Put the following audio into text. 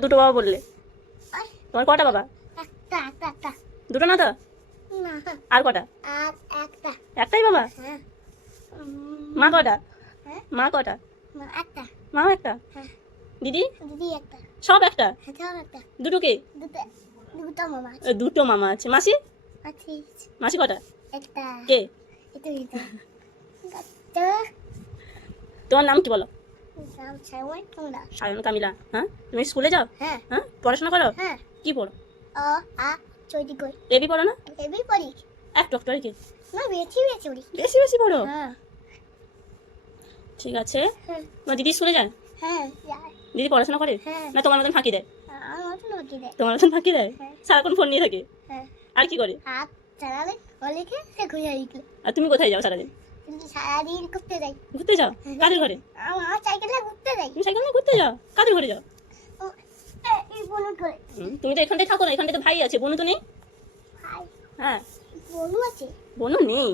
দুটো বাবা বললে, তোমার কটা বাবা? একটা। দুটো না তো? না, আর কটা? আর একটা। একটাই বাবা? হ্যাঁ। মা কটা? হ্যাঁ, মা কটা? একটা। মা একটা? হ্যাঁ, দিদি? দিদি একটা। সব একটা? হ্যাঁ, সব একটা। দুটো কে? দুটো দুটো মামা আছে। দুটো মামা আছে। মাসি? আছে মাসি কটা? একটা। কে? এটা তোমার নাম কি বলো? নাম সাইমন কুন্ডা। সায়ন কামিলা। হ্যাঁ, তুমি স্কুলে যাও? হ্যাঁ, হ্যাঁ, পড়াশোনা করো? হ্যাঁ। কি পড়ো? অ আ চৈতি কই এবি পড়ো না? এবি পড়ি এক ডক্টর কি? না, বেশি পড়ি। বেশি বেশি পড়ো? হ্যাঁ, ঠিক আছে। হ্যাঁ, তোমার দিদি স্কুলে যান? হ্যাঁ, যাই। দিদি পড়াশোনা করে? হ্যাঁ। না তোমার মতন ফাঁকি দেয়? আমার মতন ওকে দেয়। তোমার মতন ফাঁকি দেয়? হ্যাঁ। সারাক্ষণ ফোন নিয়ে থাকে? হ্যাঁ, আর কি করে? হাত চালালে ও লিখে সে ঘুরে লিখলো। আর তুমি কোথায় যাও সারাদিন? কিন্তু সারাদিন ঘুরতে যাই। ঘুরতে যাও? কাদের ঘরে? আমার সাইকেলে ঘুরতে যাই। তুমি সাইকেল নিয়ে ঘুরতে যাও? কাদের ঘরে যাও? ও, এই বনুর ঘরে। তুমি তো এখানটায় থাকো না, এখানটায় তো ভাই আছে, বোনু তো নেই? ভাই, হ্যাঁ, বনু আছে। বোনু নেই।